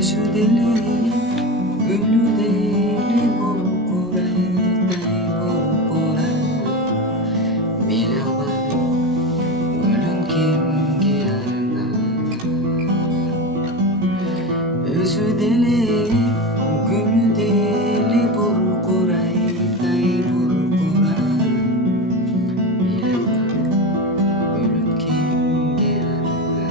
Özü deli, gülü deli, borkuray, day borkuray. Bilemem, gülün kimge yarına. Özü deli, gülü deli, borkuray, day borkuray. Bilemem, gülün kimge yarına.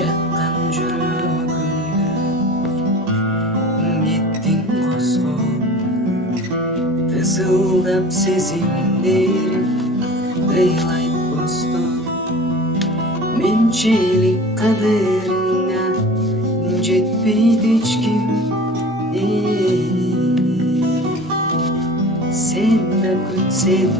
Çakkan жүрегімді еттің қозғап тызылдап сезімдерім ыйлайды бостап меншелік қадіріңа жетпейді ешкім сен де күтсең